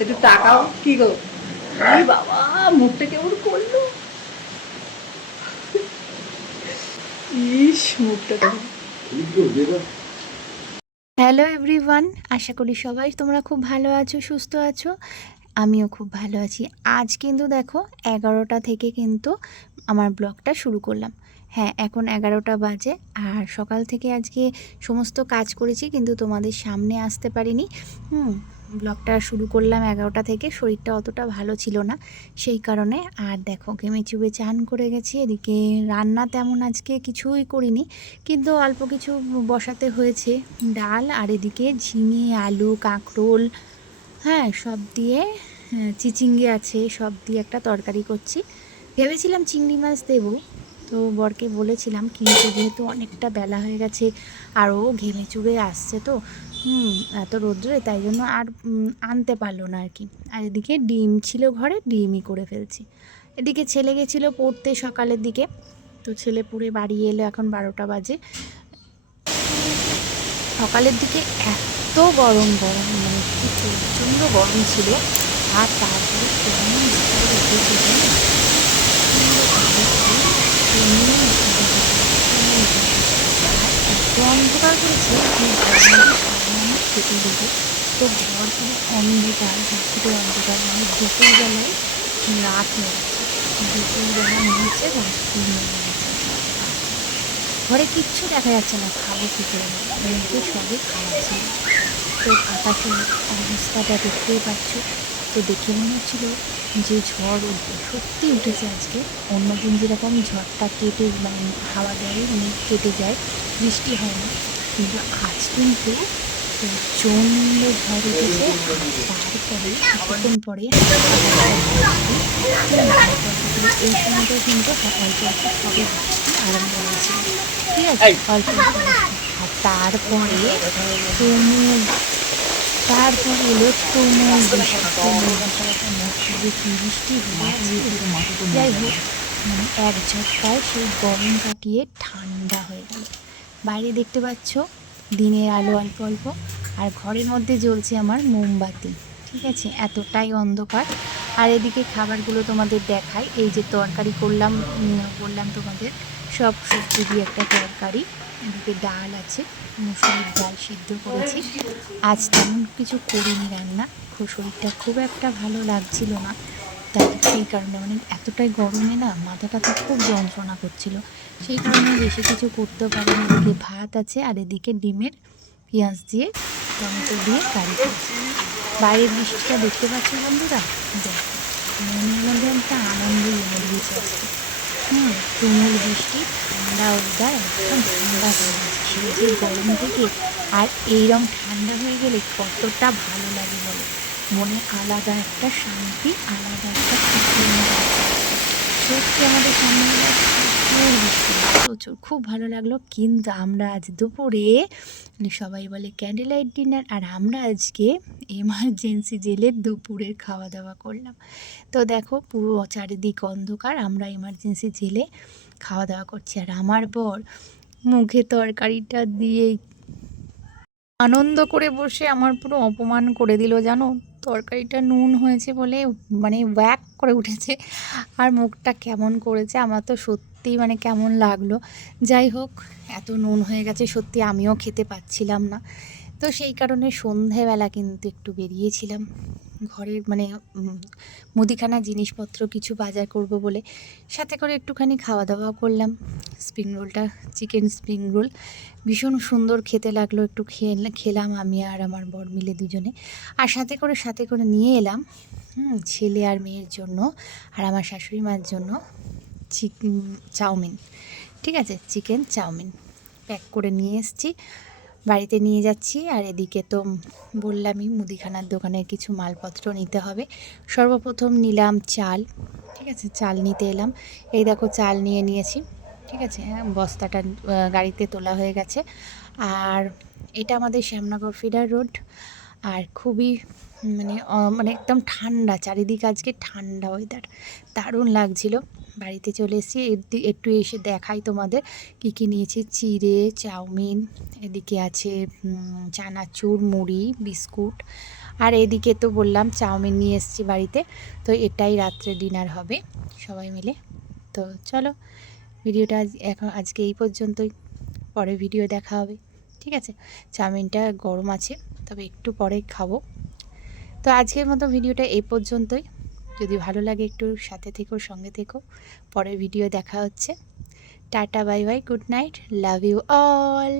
একটু তাকাও। কি গো, বাবা মুখটা কেমন করলো, ইস মুখটা দেখো। হ্যালো এভরিওয়ান, আশা করি সবাই তোমরা খুব ভালো আছো, সুস্থ আছো। আমিও খুব ভালো আছি। আজ কিন্তু দেখো 11টা থেকে কিন্তু আমার ব্লগটা শুরু করলাম। হ্যাঁ, এখন 11টা বাজে। আর সকাল থেকে আজকে সমস্ত কাজ করেছি, কিন্তু তোমাদের সামনে আসতে পারিনি। ব্লগটা শুরু করলাম 11টা থেকে। শরীরটা অতটা ভালো ছিল না, সেই কারণে। আর দেখো ঘেমে চুবে চান করে গেছি। এদিকে রান্না তেমন আজকে কিছুই করিনি, কিন্তু অল্প কিছু বসাতে হয়েছে, ডাল। আর এদিকে ঝিঙে, আলু, কাঁকরোল, হ্যাঁ সব দিয়ে, চিচিঙ্গে আছে, সব দিয়ে একটা তরকারি করছি। ভেবেছিলাম চিংড়ি মাছ দেবো, তো বরকে বলেছিলাম, কিন্তু যেহেতু অনেকটা বেলা হয়ে গেছে আর ও ঘেমে চুবে আসছে, তো এত রোদ্রে, তাই জন্য আর আনতে পারলো না আর কি। আর এদিকে ডিম ছিল ঘরে, ডিমই করে ফেলছি। এদিকে ছেলে গেছিলো পড়তে সকালের দিকে, তো ছেলে পড়ে বাড়ি এলো, এখন 12টা বাজে। সকালের দিকে এত গরম গরম, মানে কি প্রচণ্ড গরম ছিল। আর তারপরে কেমন ঝড় উঠেছিল, এত অন্ধকার করেছে যে আমার কেটে দেবে। তো ঘর পুরো অন্ধকার, ঝটপটে অন্ধকার, মানে দুপুরবেলায় রাত হয়ে গেছে। দুপুরবেলা মনে হচ্ছে রাত হয়ে গেছে। ঘরে কিচ্ছু দেখা যাচ্ছে না, খাবো কী করে, মেয়েকে সবই খাওয়া ছিল। তো আকাশের অবস্থাটা দেখতেই পাচ্ছ। তো দেখে মনে হচ্ছিল যে ঝড় উঠবে, সত্যি উঠেছে আজকে। অন্যদিন যেরকম ঝড়টা কেটে, মানে হাওয়া দেয়, মেঘ কেটে যায়, বৃষ্টি হয় না, কিন্তু আজ কিন্তু প্রচণ্ড ঝড় উঠেছে। তারপরে কিছুক্ষণ পরে এই সময়টা কিন্তু অল্প অল্প সবে বৃষ্টি আরম্ভ হয়েছে, ঠিক আছে, অল্প অল্প বৃষ্টি। আর তারপরে তুমুল, তারপরে এলো তুমুল বৃষ্টি, তুমুল যে কি বৃষ্টি হয়েছে। যাই হোক, মানে এক ঝটকায় সেই গরম কাটিয়ে ঠান্ডা হয়ে গেল। বাইরে দেখতে পাচ্ছ দিনের আলো অল্প অল্প, আর ঘরের মধ্যে জ্বলছে আমার মোমবাতি, ঠিক আছে, এতটাই অন্ধকার। আর এদিকে খাবারগুলো তোমাদের দেখাই। এই যে তরকারি করলাম, বললাম তোমাদের, সব সবজি দিয়ে একটা তরকারি। এদিকে ডাল আছে, মুসুরির ডাল সিদ্ধ করেছি। আজ তেমন কিছু করিনি রান্না, শরীরটা খুব একটা ভালো লাগছিল না, তাই সেই কারণে, মানে এতটাই গরমে না মাথাটা তো খুব যন্ত্রণা করছিল, সেই কারণে বেশি কিছু করতেও পারিনি। এদিকে ভাত আছে, আর এদিকে ডিমের পেঁয়াজ দিয়ে, টমেটো দিয়ে কারি করেছি। বাইরের বৃষ্টিটা দেখতে পাচ্ছ বন্ধুরা, দেখো মনের মধ্যে একটা আনন্দ এনে দিয়েছে আজকে। তুমুল বৃষ্টি, ঠান্ডা ওয়েদার, একদম ঠান্ডা হয়ে গেছে সেই যে গরম থেকে। আর এইরকম ঠান্ডা হয়ে গেলে কতটা ভালো লাগে বলো, মনে আলাদা একটা শান্তি, আলাদা একটা খুশি অনুভব। সত্যি আমাদের সামনে প্রচুর বৃষ্টি, প্রচুর, খুব ভালো লাগলো। কিন্তু আমরা আজ দুপুরে, মানে সবাই বলে ক্যান্ডেল লাইট ডিনার, আর আমরা আজকে এমার্জেন্সি জেলে দুপুরের খাওয়া দাওয়া করলাম। তো দেখো পুরো চারিদিক অন্ধকার, আমরা এমার্জেন্সি জেলে খাওয়া দাওয়া করছি। আর আমার বর মুখে তরকারিটা দিয়ে আনন্দ করে বসে আমার পুরো অপমান করে দিল জানো। তরকারিটা নুন হয়েছে বলে মানে ওয়াক করে উঠেছে, আর মুখটা কেমন করেছে, আমার তো সত্যি মানে কেমন লাগলো। যাই হোক, এত নুন হয়ে গেছে সত্যি আমিও খেতে পাচ্ছিলাম না। তো সেই কারণে সন্ধেবেলা কিন্তু একটু বেরিয়েছিলাম ঘরের, মানে মুদিখানা জিনিসপত্র কিছু বাজার করব বলে, সাথে করে একটুখানি খাওয়া দাওয়াও করলাম। স্প্রিং রোলটা, চিকেন স্প্রিং রোল ভীষণ সুন্দর খেতে লাগলো, একটু খেলাম আমি আর আমার বর মিলে দুজনে। আর সাথে করে নিয়ে এলাম ছেলে আর মেয়ের জন্য, আর আমার শাশুড়ি মার জন্য চাউমিন, ঠিক আছে, চিকেন চাউমিন প্যাক করে নিয়ে এসেছি, বাড়িতে নিয়ে যাচ্ছি। আর এদিকে তো বললামই মুদিখানার দোকানের কিছু মালপত্র নিতে হবে। সর্বপ্রথম নিলাম চাল, ঠিক আছে, চাল নিতে এলাম। এই দেখো চাল নিয়ে নিয়েছি, ঠিক আছে, বস্তাটা গাড়িতে তোলা হয়ে গেছে। আর এটা আমাদের শ্যামনগর ফিডার রোড, আর খুবই মানে একদম ঠান্ডা চারিদিক, আজকে ঠান্ডা ওয়েদার, দারুণ লাগছিল। বাড়িতে চলে এসেছি, একটু এসে দেখাই তোমাদের কী কী নিয়েছি। চিড়ে, চাউমিন, এদিকে আছে চানাচুর, মুড়ি, বিস্কুট, আর এদিকে তো বললাম চাউমিন নিয়ে এসেছি বাড়িতে, তো এটাই রাত্রে ডিনার হবে সবাই মিলে। তো চলো ভিডিওটা আজকে এই পর্যন্তই, পরে ভিডিও দেখা হবে, ঠিক আছে। চাউমিনটা গরম আছে, তবে একটু পরে খাবো। তো আজকের মতো ভিডিওটা এই পর্যন্তই। যদি ভালো লাগে একটু সাথে থেকো, সঙ্গে থেকো। পরের ভিডিও দেখা হচ্ছে। Tata, bye bye, good night, love you all.